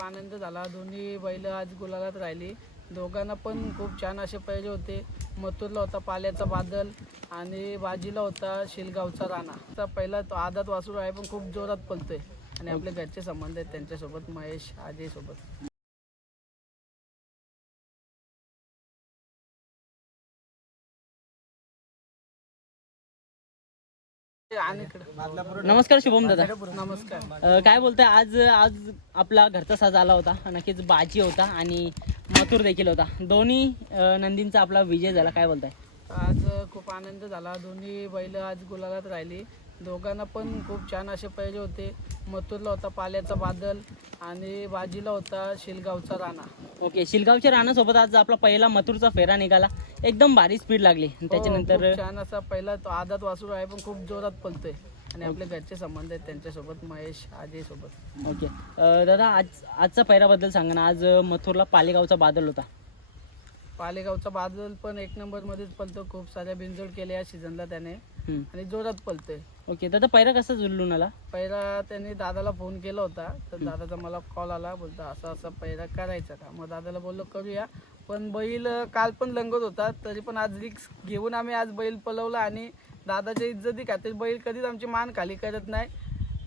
खूप आनंद झाला. दोन्ही बैल आज गुलालात राहिली. दोघांना पण खूप छान असे पाहिजे होते. मथुरला होता पाल्याचा बादल आणि बाजीला होता शिलगावचा राणा. तर पहिला तो आदात वासरू आहे पण खूप जोरात पलतोय आणि आपले घरचे संबंध आहेत त्यांच्यासोबत महेश आजीसोबत. नमस्कार शुभम दादा. नमस्कार. काय बोलताय? आज आज आपला घरचा साज आला होता. नक्कीच बाजी होता आणि मथुर देखील होता. दोन्ही नंदींचा आपला विजय झाला. काय बोलताय? आज खूप आनंद झाला. दोन्ही बैल आज गुलालात राहिली. दोघांना पण खूप छान असे पहिले होते. मथुरला होता पाल्याचा बादल आणि बाजीला होता शिलगावचा राणा. ओके शिलगावच्या राणासोबत आज आपला पहिला मथुरचा फेरा निघाला. एकदम भारी स्पीड लागली. आणि हो, त्याच्यानंतर खूप छान असा पहिला तो आदात वासरू आहे पण खूप जोरात पलतोय आणि आपले घरचे संबंध आहेत त्यांच्यासोबत महेश अजय सोबत. ओके. अ, दादा आज आजचा पैराबद्दल सांगा ना. आज अ, मथुरला पालेगावचा बादल होता. पालेगावचा बादल पण एक नंबर मध्येच पलतो. खूप साऱ्या बिनजोड केल्या या सीझनला त्याने. हम्म. आणि जोरात पलतोय. ओके दादा पैरा कसा जुळून आला पहिला त्यांनी दादाला फोन केला होता. तर दादाचा मला कॉल आला. बोलता असं असं पहिला करायचा का? मग दादाला बोललो करूया. पण बैल काल पण लंगत होता. तरी पण आज रिक्स घेऊन आम्ही आज बैल पलवला आणि दादाच्या इज्जती खातीर बैल कधीच आमची मान खाली करत नाही.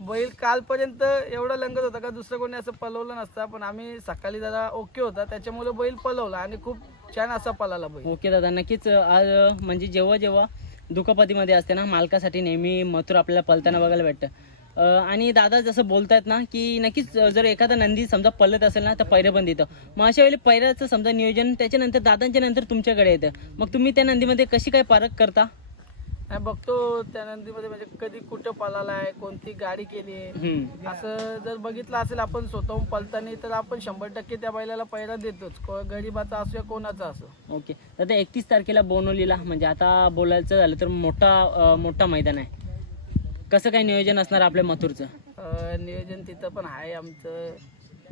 बैल कालपर्यंत एवढा लंगत होता का दुसरं कोणी असं पलवलं नसता पण आम्ही सकाळी दादा ओके होता. त्याच्यामुळे बैल पलवला आणि खूप छान असा पलाला बैल. ओके दादा नक्कीच आज म्हणजे जेव्हा जेव्हा दुखापतीमध्ये असते ना मालकासाठी नेहमी मथुर आपल्याला पलताना बघायला भेटतं. आणि दादा जसं बोलतायत ना की नक्कीच जर एखादा नंदी समजा पलत असेल ना तर पैरं पण देतं. मग अशा वेळी पैराचं समजा नियोजन त्याच्यानंतर दादांच्या नंतर तुमच्याकडे येतं. मग तुम्ही त्या नंदीमध्ये कशी काय पारख करता? नाही बघतो त्या नंदीमध्ये म्हणजे कधी कुठं पळाला आहे कोणती गाडी केली आहे. असं जर बघितलं असेल आपण स्वतःहून पलताना तर आपण शंभर टक्के त्या बैलाला पहिला देतोच. को- गरीबाचा असो या कोणाचा असो. ओके. दादा एकतीस तारखेला बोनवलीला म्हणजे आता बोलायचं झालं तर मोठा अ, मोठा मैदान आहे. कसं काय नियोजन असणार आपल्या मथुरचं? अं, नियोजन तिथं पण आहे आमचं.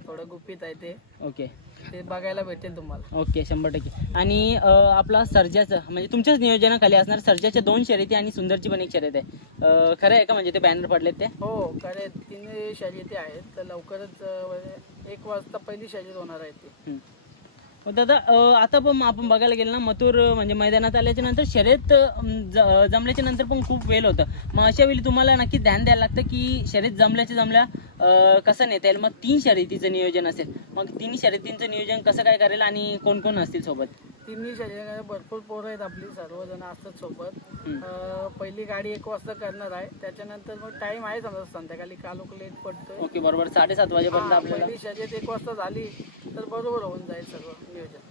थोडं गुपित आहे ते. ओके. ते बघायला भेटेल तुम्हाला. ओके शंभर टक्के. आणि अ, आपला सर्जाचं म्हणजे तुमच्याच नियोजनाखाली असणार सर्जाच्या दोन शर्यती आणि सुंदरची पण एक शर्यत आहे. अ, खरं आहे का? म्हणजे ते बॅनर पडलेत ते? हो खरे तिन्ही शर्यती आहेत. तर लवकरच अं, म्हणजे एक वाजता पहिली शर्यत होणार आहे ती. हम्म. दादा आता पण आपण बघायला गेलं ना मथुर म्हणजे मैदानात आल्याच्यानंतर शर्यत जमल्याच्या नंतर पण खूप वेळ होतं. मग अशा वेळी तुम्हाला नक्की ध्यान द्यायला लागतं की शर्यत जमल्याच्या जमल्या कसं नेता येईल? मग तीन शर्यतीचं नियोजन असेल. मग तिन्ही शर्यतींचं नियोजन कसं काय करेल आणि कोण कोण असतील सोबत? तिन्ही शर्यत भरपूर पोरं आहेत आपली सर्वजण असतात सोबत. अं, पहिली गाडी एक वाजता करणार आहे. त्याच्यानंतर मग टाइम आहे समजा संध्याकाळी कालोक लेट पडतोय. ओके बरोबर. साडेसात वाजेपर्यंत हा, आपल्याला पहिली शर्यत एक वाजता झाली तर बरोबर होऊन जाईल सगळं नियोजन.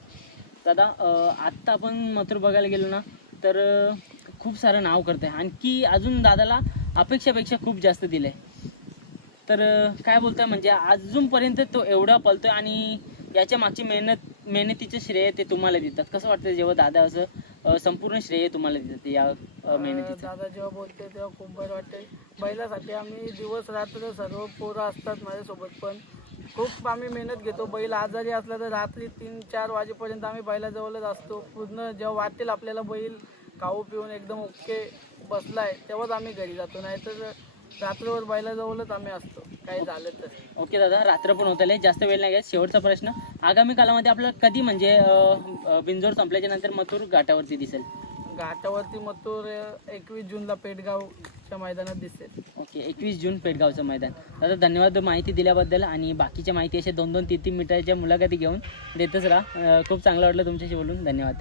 दादा अ, आत्ता आपण मथुर बघायला गेलो ना तर अ, खूप सारं नाव करते आणखी अजून दादाला अपेक्षापेक्षा खूप जास्त दिलंय. तर अ, काय बोलतोय? म्हणजे अजूनपर्यंत तो एवढा पलतोय आणि याच्या मागची मेहनत मेहनतीचं श्रेय ते तुम्हाला देतात. कसं वाटतं जेव्हा दादा असं संपूर्ण श्रेय तुम्हाला देतात या मेहनतीचं? दादा जेव्हा बोलते तेव्हा खूप बरं वाटते बैलासाठी आम्ही दिवस रात्र सर्व पोरं असतात माझ्यासोबत पण खूप आम्ही मेहनत घेतो. बैल आजारी असला तर रात्री तीन चार वाजेपर्यंत आम्ही बैलाजवळच असतो. पूर्ण जेव्हा वाटेल आपल्याला बैल खाऊ पिऊन एकदम ओके बसलाय तेव्हाच आम्ही घरी जातो. नाहीतर रात्रभर बैलाजवळच आम्ही असतो. काही झालं तर. ओके दादा रात्र पण होत आले जास्त वेळ नाही शेवटचा प्रश्न. आगामी कालामध्ये आपल्याला कधी म्हणजे अ, बिंजोर संपल्याच्या नंतर मथुर घाटावरती दिसेल? घाटावरती मथुर एकवीस जूनला पेटगावच्या मैदानात दिसेल. ओके एकवीस जून पेडगावचं मैदान. दादा धन्यवाद माहिती दिल्याबद्दल आणि बाकीच्या माहिती अशा दोन दोन तीन तीन मीटरच्या मुलाखती घेऊन देतच राहा. अं, खूप चांगलं वाटलं तुमच्याशी बोलून. धन्यवाद.